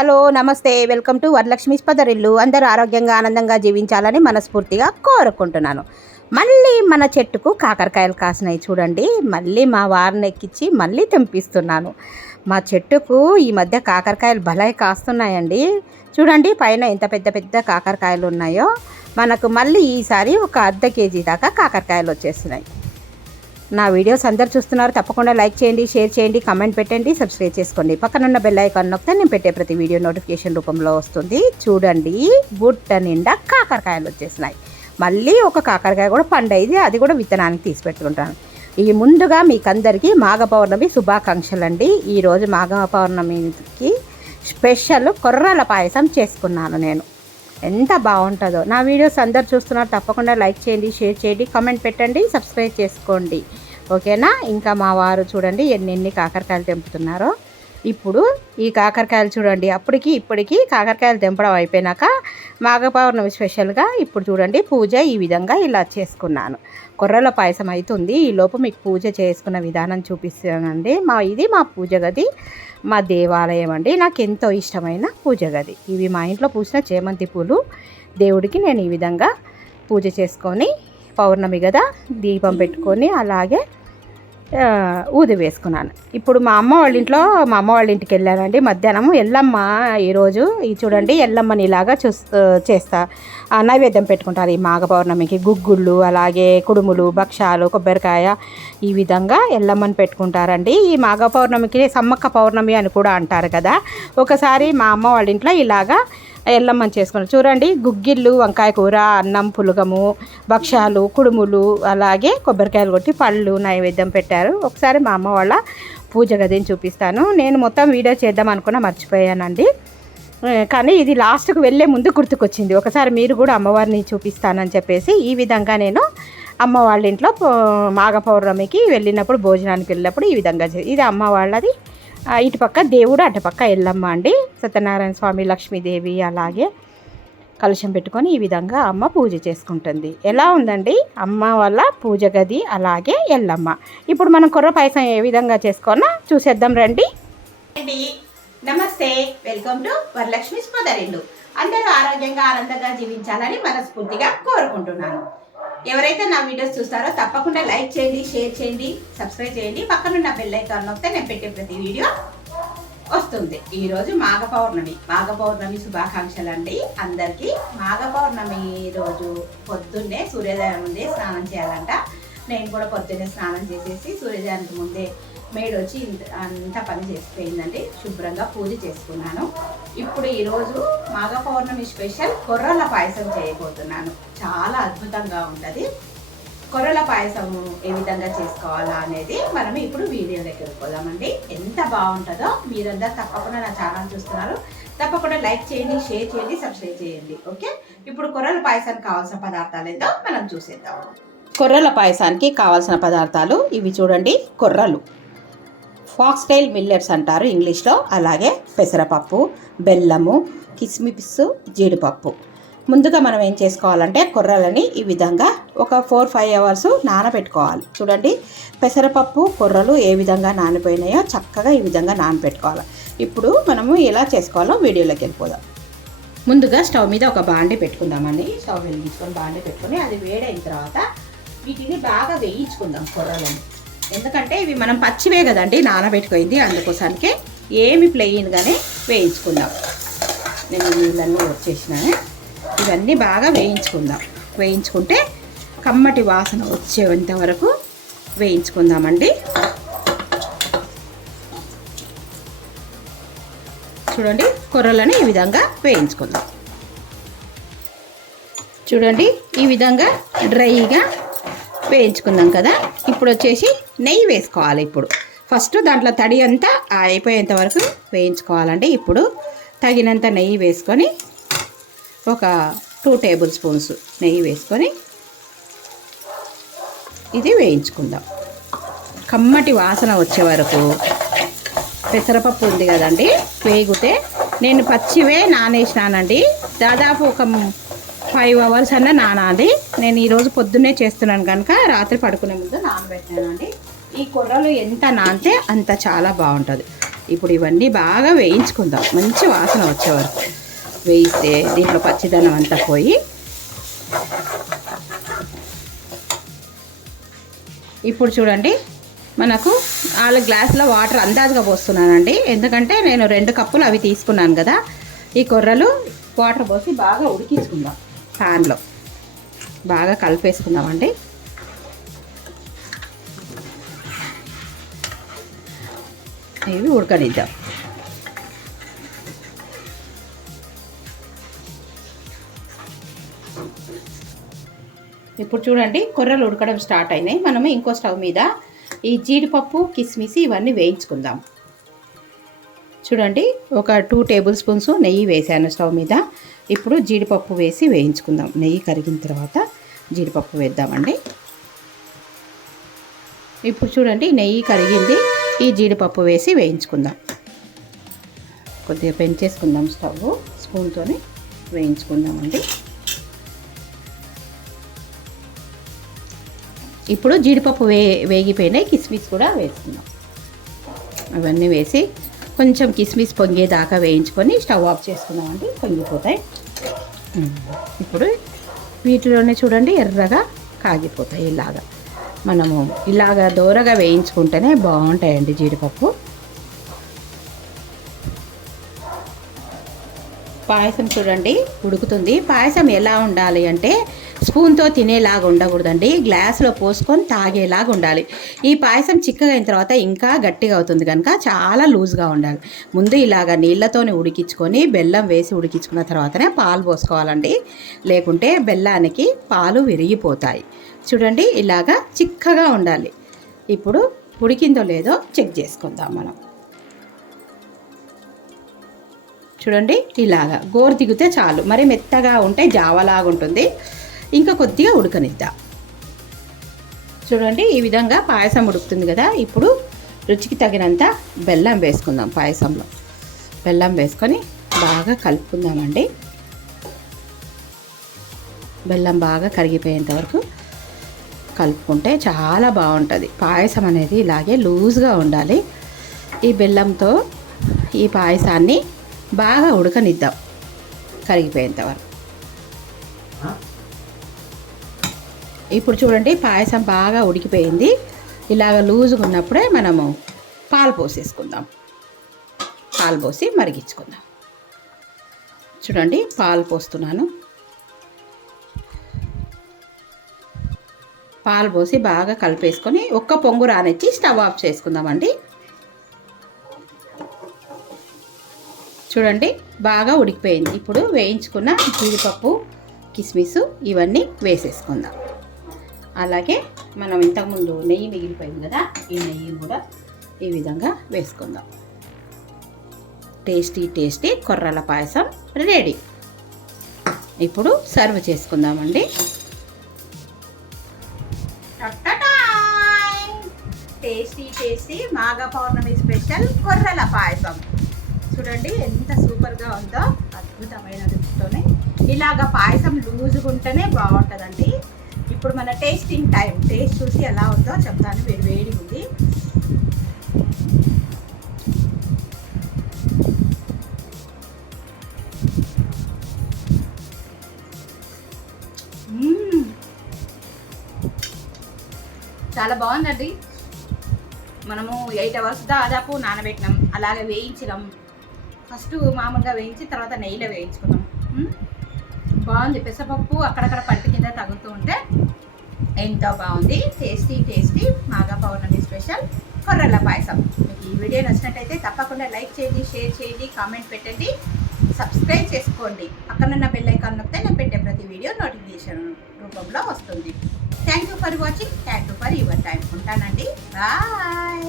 Hello నమస్తే. Welcome to Varalakshmi స్పదరిల్లు. అందరూ ఆరోగ్యంగా ఆనందంగా జీవించాలని మనస్ఫూర్తిగా కోరుకుంటున్నాను. మళ్ళీ మన చెట్టుకు కాకరకాయలు కాసినాయి చూడండి. మళ్ళీ మా వారిని ఎక్కించి మళ్ళీ తెంపిస్తున్నాను. మా చెట్టుకు ఈ మధ్య కాకరకాయలు భలే కాస్తున్నాయండి. చూడండి పైన ఎంత పెద్ద పెద్ద కాకరకాయలు ఉన్నాయో. మనకు మళ్ళీ ఈసారి ఒక అర్ధ కేజీ దాకా కాకరకాయలు వచ్చేస్తున్నాయి. నా వీడియోస్ అందరు చూస్తున్నారు తప్పకుండా లైక్ చేయండి షేర్ చేయండి కమెంట్ పెట్టండి సబ్స్క్రైబ్ చేసుకోండి. పక్కనున్న బెల్ ఐకాన్ నొక్కితే నేను పెట్టే ప్రతి వీడియో నోటిఫికేషన్ రూపంలో వస్తుంది. చూడండి బుట్ట నిండా కాకరకాయలు వచ్చేసినాయి. మళ్ళీ ఒక కాకరకాయ కూడా పండైది అది కూడా విత్తనానికి తీసి పెట్టుకుంటాను ఈ ముందుగా మీకందరికీ మాఘ పౌర్ణమి శుభాకాంక్షలు అండి ఈరోజు మాఘ పౌర్ణమికి స్పెషల్ కొర్రల పాయసం చేసుకున్నాను నేను. ఎంత బాగుంటుందో. నా వీడియోస్ అందరు చూస్తున్నారు తప్పకుండా లైక్ చేయండి షేర్ చేయండి కామెంట్ పెట్టండి సబ్స్క్రైబ్ చేసుకోండి. ఓకేనా? ఇంకా మా వారు చూడండి ఎన్ని కాకరకాయలు తెంపుతున్నారో. ఇప్పుడు ఈ కాకరకాయలు చూడండి. అప్పటికి ఇప్పటికి కాకరకాయలు తెంపడం అయిపోయినాక మాఘ పౌర్ణమి స్పెషల్గా ఇప్పుడు చూడండి పూజ ఈ విధంగా ఇలా చేసుకున్నాను. కొర్రల పాయసం అవుతుంది ఈ లోపు మీకు పూజ చేసుకున్న విధానం చూపిస్తానండి. మా ఇది మా పూజ గది మా దేవాలయం అండి. నాకు ఎంతో ఇష్టమైన పూజ గది. ఇవి మా ఇంట్లో పూసిన చేమంతి పూలు. దేవుడికి నేను ఈ విధంగా పూజ చేసుకొని పౌర్ణమి కదా దీపం పెట్టుకొని అలాగే ఊది వేసుకున్నాను. ఇప్పుడు మా అమ్మ వాళ్ళ ఇంట్లో మా అమ్మ వాళ్ళ ఇంటికి వెళ్ళానండి. మధ్యాహ్నం ఎల్లమ్మ ఈరోజు ఈ చూడండి ఎల్లమ్మని ఇలాగా చూస్తూ చేస్తా. ఆ, నైవేద్యం పెట్టుకుంటారు ఈ మాఘ పౌర్ణమికి గుగ్గుళ్ళు అలాగే కుడుములు భక్షాలు కొబ్బరికాయ ఈ విధంగా ఎల్లమ్మని పెట్టుకుంటారండి. ఈ మాఘ పౌర్ణమికి సమ్మక్క పౌర్ణమి అని కూడా అంటారు కదా. ఒకసారి మా అమ్మ వాళ్ళ ఇంట్లో ఇలాగా ఎల్లమ్మని చేసుకున్నాం. చూడండి గుగ్గిళ్ళు వంకాయ కూర అన్నం పులగము భక్ష్యాలు కుడుములు అలాగే కొబ్బరికాయలు కొట్టి పళ్ళు నైవేద్యం పెట్టారు. ఒకసారి మా అమ్మ వాళ్ళ పూజ గదిని చూపిస్తాను. నేను మొత్తం వీడియో చేద్దాం అనుకున్నా మర్చిపోయానండి. కానీ ఇది లాస్ట్కు వెళ్ళే ముందు గుర్తుకొచ్చింది. ఒకసారి మీరు కూడా అమ్మవారిని చూపిస్తానని చెప్పేసి ఈ విధంగా నేను అమ్మ వాళ్ళ ఇంట్లో మాఘ పౌర్ణమికి వెళ్ళినప్పుడు భోజనానికి వెళ్ళినప్పుడు ఈ విధంగా చే- ఇది అమ్మ వాళ్ళది. ఇటుపక్క దేవుడు అటుపక్క ఎల్లమ్మ అండి. సత్యనారాయణ స్వామి లక్ష్మీదేవి అలాగే కలుషం పెట్టుకొని ఈ విధంగా అమ్మ పూజ చేసుకుంటుంది. ఎలా ఉందండి? అమ్మ వాళ్ళ పూజ గది అలాగే ఎల్లమ్మ. ఇప్పుడు మనం కొర్ర పాయసం ఏ విధంగా చేసుకోవాలో చూసేద్దాం రండి. నమస్తే. వెల్కమ్ టు వరలక్ష్మి స్పదరిల్లు అందరూ ఆరోగ్యంగా ఆనందంగా జీవించాలని మనస్ఫూర్తిగా కోరుకుంటున్నాను. ఎవరైతే నా వీడియోస్ చూస్తారో తప్పకుండా లైక్ చేయండి షేర్ చేయండి సబ్స్క్రైబ్ చేయండి. పక్కనున్న బెల్ ఐకాన్ నొక్కితే నేను పెట్టే ప్రతి వీడియో వస్తుంది. ఈరోజు మాఘ పౌర్ణమి మాఘ పౌర్ణమి శుభాకాంక్షలు అండి. అందరికీ మాఘ పౌర్ణమి రోజు పొద్దున్నే సూర్యోదయం ముందే స్నానం చేయాలంట. నేను కూడా పొద్దున్నే స్నానం చేసేసి సూర్యోదయానికి ముందే మేడొచ్చి ఇంత అంత పని చేసిపోయిందండి శుభ్రంగా పూజ చేసుకున్నాను. ఇప్పుడు ఈరోజు మాఘ పౌర్ణమి స్పెషల్ కొర్రల పాయసం చేయబోతున్నాను. చాలా అద్భుతంగా ఉంటుంది. కొర్రల పాయసం ఏ విధంగా చేసుకోవాలా అనేది మనం ఇప్పుడు వీడియోలోకి పోదామండి. ఎంత బాగుంటుందో మీరందరూ తప్పకుండా నా ఛానల్ చూస్తున్నారు. తప్పకుండా లైక్ చేయండి షేర్ చేయండి సబ్స్క్రైబ్ చేయండి. ఓకే? ఇప్పుడు కొర్రల పాయసానికి కావాల్సిన పదార్థాలు ఏంటో మనం చూసేద్దాం. కొర్రల పాయసానికి కావాల్సిన పదార్థాలు ఇవి చూడండి. కొర్రలు. ఫాక్స్టైల్ మిల్లెట్స్ అంటారు ఇంగ్లీష్లో. అలాగే పెసరపప్పు బెల్లము కిస్మిస్ జీడిపప్పు. ముందుగా మనం ఏం చేసుకోవాలంటే కొర్రలని ఈ విధంగా ఒక ఫోర్ ఫైవ్ అవర్స్ నానబెట్టుకోవాలి. చూడండి పెసరపప్పు కొర్రలు ఏ విధంగా నానిపోయినాయో చక్కగా ఈ విధంగా నానబెట్టుకోవాలి. ఇప్పుడు మనము ఎలా చేసుకోవాలో వీడియోలోకి వెళ్ళిపోదాం. ముందుగా స్టవ్ మీద ఒక బాండి పెట్టుకుందామండి. స్టవ్ వెలిగించుకొని బాండి పెట్టుకొని అది వేడైన తర్వాత వీటిని బాగా వేయించుకుందాం కొర్రలని. ఎందుకంటే ఇవి మనం పచ్చివే కదండి నానబెట్టుకోయింది అందుకోసానికి ఏమి ప్లెయిన్గానే వేయించుకుందాం. నేను నీళ్ళన్నీ వచ్చేసినానే ఇవన్నీ బాగా వేయించుకుందాం. వేయించుకుంటే కమ్మటి వాసన వచ్చేంత వరకు వేయించుకుందామండి. చూడండి కొర్రలని ఈ విధంగా వేయించుకుందాం. చూడండి ఈ విధంగా డ్రైగా వేయించుకుందాం కదా. ఇప్పుడు వచ్చేసి నెయ్యి వేసుకోవాలి ఇప్పుడు. ఫస్ట్ దాంట్లో తడి అంతా అయిపోయేంత వరకు వేయించుకోవాలండి. ఇప్పుడు తగినంత నెయ్యి వేసుకొని ఒక టూ టేబుల్ స్పూన్స్ నెయ్యి వేసుకొని ఇది వేయించుకుందాం. కమ్మటి వాసన వచ్చే వరకు పెసరపప్పు ఉంది కదండి వేగితే నేను పచ్చివే నానేసినానండి. దాదాపు ఒక ఫైవ్ అవర్స్ అన్న నానాది. నేను ఈరోజు పొద్దున్నే చేస్తున్నాను కనుక రాత్రి పడుకునే ముందు నానబెట్టానండి. ఈ కొర్రలు ఎంత నానితే అంత చాలా బాగుంటుంది. ఇప్పుడు ఇవన్నీ బాగా వేయించుకుందాం. మంచి వాసన వచ్చే వరకు వేయిస్తే దీంట్లో పచ్చిదనం అంతా పోయి ఇప్పుడు చూడండి మనకు నాలుగు గ్లాసుల వాటర్ అందాజుగా పోస్తున్నానండి. ఎందుకంటే నేను రెండు కప్పులు అవి తీసుకున్నాను కదా. ఈ కొర్రలు వాటర్ పోసి బాగా ఉడికించుకుందాం. ప్యాన్లో. బాగా కలిపేసుకుందామండి. ఇవి ఉడకనిద్దాం. ఇప్పుడు చూడండి కొర్రలు ఉడకడం స్టార్ట్ అయినాయి. మనము ఇంకో స్టవ్ మీద ఈ జీడిపప్పు కిస్మిస్ ఇవన్నీ వేయించుకుందాం. చూడండి ఒక టూ టేబుల్ స్పూన్స్ నెయ్యి వేసాను స్టవ్ మీద. ఇప్పుడు జీడిపప్పు వేసి వేయించుకుందాం. నెయ్యి కరిగిన తర్వాత జీడిపప్పు వేద్దామండి. ఇప్పుడు చూడండి నెయ్యి కరిగింది. ఈ జీడిపప్పు వేసి వేయించుకుందాం. కొద్దిగా పెంచేసుకుందాం స్టవ్. స్పూన్తోని వేయించుకుందామండి. ఇప్పుడు జీడిపప్పు వే వేగిపోయినాయి. కిస్మిస్ కూడా వేసుకుందాం. అవన్నీ వేసి కొంచెం కిస్మిస్ పొంగేదాకా వేయించుకొని స్టవ్ ఆఫ్ చేసుకుందామండి. పొంగిపోతాయి. ఇప్పుడు వీటిలోనే చూడండి ఎర్రగా కాగిపోతాయి ఇలాగా. మనము ఇలాగా దూరగా వేయించుకుంటేనే బాగుంటాయండి జీడిపప్పు. పాయసం చూడండి ఉడుకుతుంది. పాయసం ఎలా ఉండాలి అంటే స్పూన్తో తినేలాగా ఉండకూడదండి. గ్లాస్లో పోసుకొని తాగేలాగా ఉండాలి. ఈ పాయసం చిక్కగా అయిన తర్వాత ఇంకా గట్టిగా అవుతుంది కనుక చాలా లూజ్గా ఉండాలి. ముందు ఇలాగ నీళ్ళతోనే ఉడికించుకొని బెల్లం వేసి ఉడికించుకున్న తర్వాతనే పాలు పోసుకోవాలండి. లేకుంటే బెల్లానికి పాలు విరిగిపోతాయి. చూడండి ఇలాగా చిక్కగా ఉండాలి. ఇప్పుడు ఉడికిందో లేదో చెక్ చేసుకుందాం మనం. చూడండి ఇలాగా గోరు దిగితే చాలు. మరి మెత్తగా ఉంటే జావలాగా ఉంటుంది. ఇంకా కొద్దిగా ఉడకనిద్దాం. చూడండి ఈ విధంగా పాయసం ఉడుకుతుంది కదా. ఇప్పుడు రుచికి తగినంత బెల్లం వేసుకుందాం పాయసంలో. బెల్లం వేసుకొని బాగా కలుపుకుందామండి. బెల్లం బాగా కరిగిపోయేంత వరకు కలుపుకుంటే చాలా బాగుంటుంది. పాయసం అనేది ఇలాగే లూజ్గా ఉండాలి. ఈ బెల్లంతో ఈ పాయసాన్ని బాగా ఉడకనిద్దాం. కరిగిపోయేంత వరకు. ఇప్పుడు చూడండి పాయసం బాగా ఉడికిపోయింది. ఇలాగ లూజుగా ఉన్నప్పుడే మనము పాలు పోసేసుకుందాం. పాలు పోసి మరిగించుకుందాం. చూడండి పాలు పోస్తున్నాను. పాలు పోసి బాగా కలిపేసుకొని ఒక్క పొంగు రానిచ్చి స్టవ్ ఆఫ్ చేసుకుందామండి. చూడండి బాగా ఉడికిపోయింది. ఇప్పుడు వేయించుకున్న జీడిపప్పు కిస్మిస్ ఇవన్నీ వేసేసుకుందాం. అలాగే మనం ఇంతకుముందు నెయ్యి మిగిలిపోయింది కదా ఈ నెయ్యి కూడా ఈ విధంగా వేసుకుందాం. టేస్టీ టేస్టీ కొర్రల పాయసం రెడీ. ఇప్పుడు సర్వ్ చేసుకుందామండి. కలిసి చేసి మాఘ పౌర్ణమి స్పెషల్ కొర్రల పాయసం. చూడండి ఎంత సూపర్గా ఉందో అద్భుతమైన రుచితోనే. ఇలాగ పాయసం లూజుగా ఉంటేనే బాగుంటుందండి. ఇప్పుడు మన టేస్టింగ్ టైం టేస్ట్ చూసి ఎలా ఉందో చెప్తాను. వేడి వేడి ఉంది. చాలా బాగుందండి. మనము ఎయిట్ అవర్స్ దాదాపు నానబెట్టినాం. అలాగే వేయించినాం. ఫస్ట్ మామూలుగా వేయించి తర్వాత నెయ్యిలో వేయించుకున్నాం. బాగుంది. పెసరపప్పు అక్కడక్కడ పంట కింద తగులుతూ ఉంటే ఎంతో బాగుంది. టేస్టీ టేస్టీ మాగా పౌర్ణమి స్పెషల్ కొర్రల పాయసం. మీకు ఈ వీడియో నచ్చినట్టయితే తప్పకుండా లైక్ చేయండి షేర్ చేయండి కామెంట్ పెట్టండి. సబ్స్క్రైబ్ చేసుకోండి. పక్కనున్న బెల్ ఐకాన్ నొక్కితే నేను పెట్టే ప్రతి వీడియో నోటిఫికేషన్. రూపంలో వస్తుంది. Thank you for watching thank you for your time ఉంటానండి. బాయ్